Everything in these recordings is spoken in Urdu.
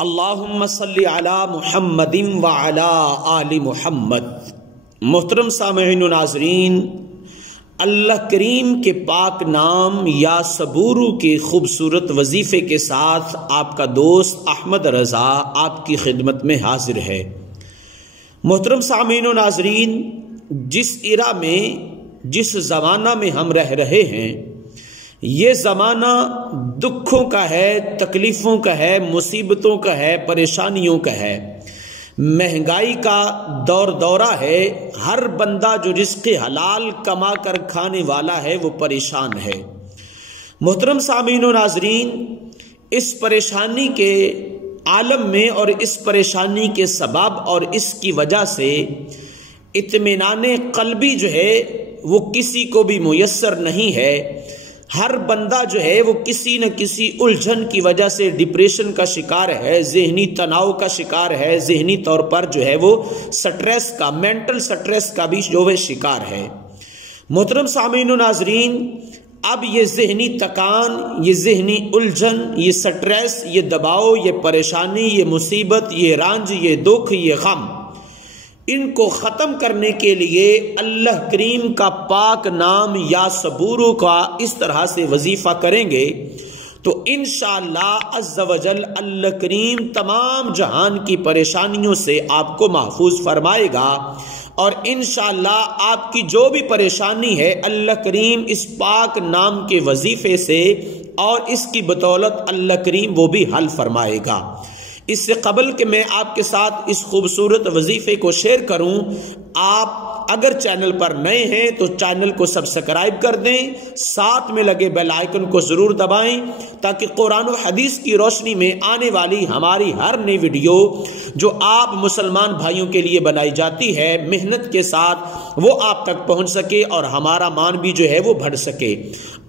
اللہم صلی علی محمد وعلی آل محمد۔ محترم سامعین و ناظرین، اللہ کریم کے پاک نام یا صبورو کے خوبصورت وظیفے کے ساتھ آپ کا دوست احمد رضا آپ کی خدمت میں حاضر ہے۔ محترم سامعین و ناظرین، جس ایرا میں جس زمانہ میں ہم رہ رہے ہیں، یہ زمانہ دکھوں کا ہے، تکلیفوں کا ہے، مصیبتوں کا ہے، پریشانیوں کا ہے، مہنگائی کا دورہ ہے۔ ہر بندہ جو رزق حلال کما کر کھانے والا ہے وہ پریشان ہے۔ محترم سامعین و ناظرین، اس پریشانی کے عالم میں اور اس پریشانی کے سبب اور اس کی وجہ سے اطمینان قلبی جو ہے وہ کسی کو بھی میسر نہیں ہے۔ ہر بندہ جو ہے وہ کسی نہ کسی الجھن کی وجہ سے ڈپریشن کا شکار ہے، ذہنی تناؤ کا شکار ہے، ذہنی طور پر جو ہے وہ سٹریس کا، مینٹل سٹریس کا بھی جو ہے شکار ہے۔ محترم سامعین و ناظرین، اب یہ ذہنی تکان، یہ ذہنی الجھن، یہ سٹریس، یہ دباؤ، یہ پریشانی، یہ مصیبت، یہ رنج، یہ دکھ، یہ غم، ان کو ختم کرنے کے لیے اللہ کریم کا پاک نام یا صبورو کا اس طرح سے وظیفہ کریں گے تو انشاءاللہ عز و جل اللہ کریم تمام جہان کی پریشانیوں سے آپ کو محفوظ فرمائے گا، اور انشاءاللہ آپ کی جو بھی پریشانی ہے اللہ کریم اس پاک نام کے وظیفے سے اور اس کی بدولت اللہ کریم وہ بھی حل فرمائے گا۔ اس سے قبل کہ میں آپ کے ساتھ اس خوبصورت وظیفے کو شیئر کروں، آپ اگر چینل پر نئے ہیں تو چینل کو سبسکرائب کر دیں، ساتھ میں لگے بیل آئیکن کو ضرور دبائیں تاکہ قرآن و حدیث کی روشنی میں آنے والی ہماری ہر نئی ویڈیو جو آپ مسلمان بھائیوں کے لیے بنائی جاتی ہے محنت کے ساتھ وہ آپ تک پہنچ سکے اور ہمارا مان بھی جو ہے وہ بڑھ سکے۔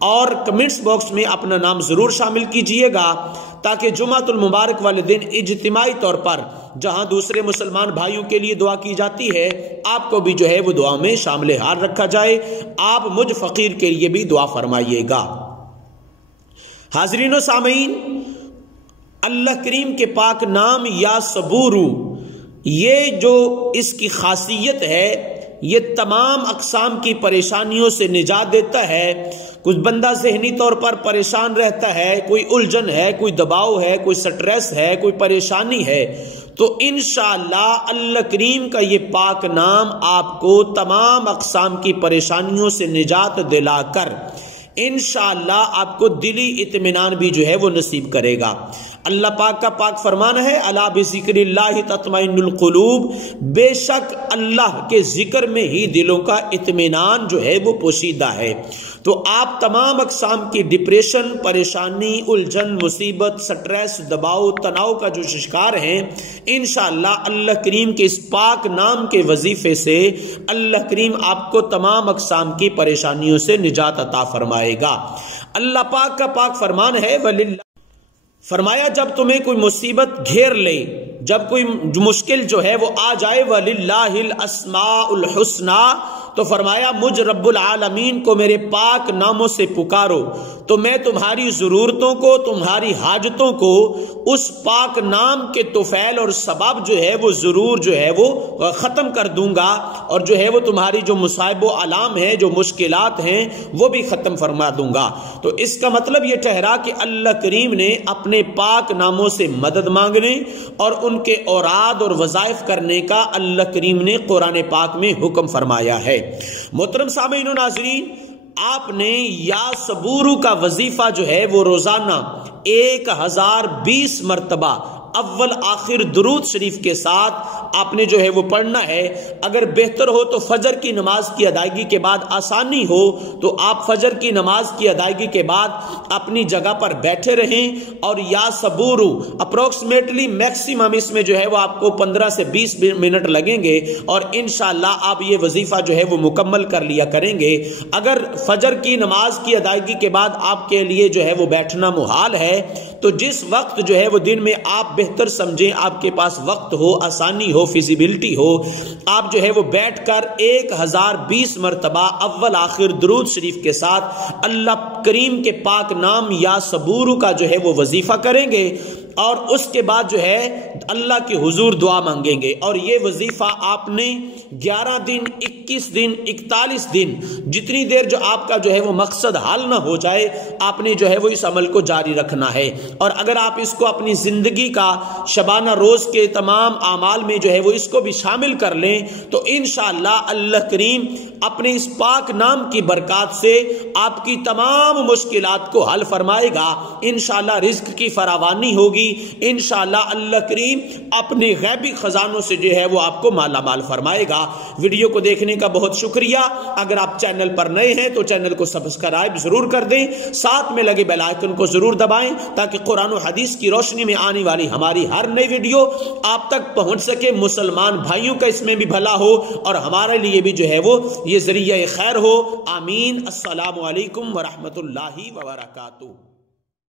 اور کمنٹس باکس میں اپنا نام ضرور شامل کیجئے گا تاکہ جمعۃ المبارک والے دن اجتماعی طور پر جہاں دوسرے مسلمان بھائیوں کے لیے دعا کی جاتی ہے آپ کو بھی جو ہے وہ دعا میں شامل حال رکھا جائے۔ آپ مجھ فقیر کے لیے بھی دعا فرمائیے گا۔ حاضرین و سامعین، اللہ کریم کے پاک نام یا صبورو، یہ جو اس کی خاصیت ہے یہ تمام اقسام کی پریشانیوں سے نجات دیتا ہے۔ کچھ بندہ ذہنی طور پر پریشان رہتا ہے، کوئی الجھن ہے، کوئی دباؤ ہے، کوئی سٹریس ہے، کوئی پریشانی ہے، تو انشاءاللہ اللہ کریم کا یہ پاک نام آپ کو تمام اقسام کی پریشانیوں سے نجات دلا کر انشاءاللہ آپ کو دلی اطمینان بھی جو ہے وہ نصیب کرے گا۔ اللہ پاک کا پاک فرمان ہے، الا بذکر اللہ تطمئن القلوب، بے شک اللہ کے ذکر میں ہی دلوں کا اطمینان جو ہے وہ پوشیدہ ہے۔ تو آپ تمام اقسام کی ڈپریشن، پریشانی، الجھن، مصیبت، سٹریس، دباؤ، تناؤ کا جو شکار ہیں، انشاءاللہ اللہ کریم کے اس پاک نام کے وظیفے سے اللہ کریم آپ کو تمام اقسام کی پریشانیوں سے نجات عطا فرمائے گا۔ اللہ پاک کا پاک فرمان ہے، فرمایا جب تمہیں کوئی مصیبت گھیر لے، جب کوئی مشکل جو ہے وہ آ جائے، وَلِلَّهِ الْأَسْمَاءُ الْحُسْنَى، تو فرمایا مجھ رب العالمین کو میرے پاک ناموں سے پکارو تو میں تمہاری ضرورتوں کو، تمہاری حاجتوں کو اس پاک نام کے طفیل اور سبب جو ہے وہ ضرور جو ہے وہ ختم کر دوں گا، اور جو ہے وہ تمہاری جو مصائب و آلام ہیں، جو مشکلات ہیں وہ بھی ختم فرما دوں گا۔ تو اس کا مطلب یہ ٹھہرا کہ اللہ کریم نے اپنے پاک ناموں سے مدد مانگنے اور ان کے اوراد اور وظائف کرنے کا اللہ کریم نے قرآن پاک میں حکم فرمایا ہے۔ محترم سامعین و ناظرین، آپ نے یا صبورو کا وظیفہ جو ہے وہ روزانہ 1020 مرتبہ اول آخر درود شریف کے ساتھ آپ نے جو ہے وہ پڑھنا ہے۔ اگر بہتر ہو تو فجر کی نماز کی ادائیگی کے بعد، آسانی ہو تو آپ فجر کی نماز کی ادائیگی کے بعد اپنی جگہ پر بیٹھے رہیں اور یا صبورو اپروکسیمیٹلی میکسیمم اس میں جو ہے وہ آپ کو 15 سے 20 منٹ لگیں گے، اور انشاءاللہ آپ یہ وظیفہ جو ہے وہ مکمل کر لیا کریں گے۔ اگر فجر کی نماز کی ادائیگی کے بعد آپ کے لیے جو ہے وہ بیٹھنا محال ہے تو جس وقت جو ہے وہ دن میں آپ بہتر سمجھیں، آپ کے پاس وقت ہو، آسانی ہو، فیزیبلٹی ہو، آپ جو ہے وہ بیٹھ کر 1020 مرتبہ اول آخر درود شریف کے ساتھ اللہ کریم کے پاک نام یا صبور کا جو ہے وہ وظیفہ کریں گے اور اس کے بعد جو ہے اللہ کے حضور دعا مانگیں گے. اور یہ وظیفہ آپ نے 11 دن 21 دن 41 دن جتنی دیر جو آپ کا جو ہے وہ مقصد حل نہ ہو جائے آپ نے جو ہے وہ اس عمل کو جاری رکھنا ہے. اور اگر آپ اس کو اپنی زندگی کا شبانہ روز کے تمام اعمال میں جو ہے وہ اس کو بھی شامل کر لیں تو انشاءاللہ اللہ کریم اپنے اس پاک نام کی برکات سے آپ کی تمام مشکلات کو حل فرمائے گا. انشاءاللہ رزق کی فراوانی ہوگی. انشاءاللہ اللہ کریم اپنے غیبی خزانوں سے جو ہے وہ آپ کو مالا مال فرمائے گا. ویڈیو کو دیکھنے کا بہت شکریہ. اگر آپ چینل پر نئے ہیں تو چینل کو سبسکرائب ضرور کر دیں, ساتھ میں لگے بیل آئیکن کو ضرور دبائیں تاکہ قرآن و حدیث کی روشنی میں آنے والی ہماری ہر نئی ویڈیو آپ تک پہنچ سکے. مسلمان بھائیوں کا اس میں بھی بھلا ہو اور ہمارے لیے بھی جو ہے وہ یہ ذریعہ خیر ہو. آمین. السلام علیکم ورحمۃ اللہ وبرکاتہ.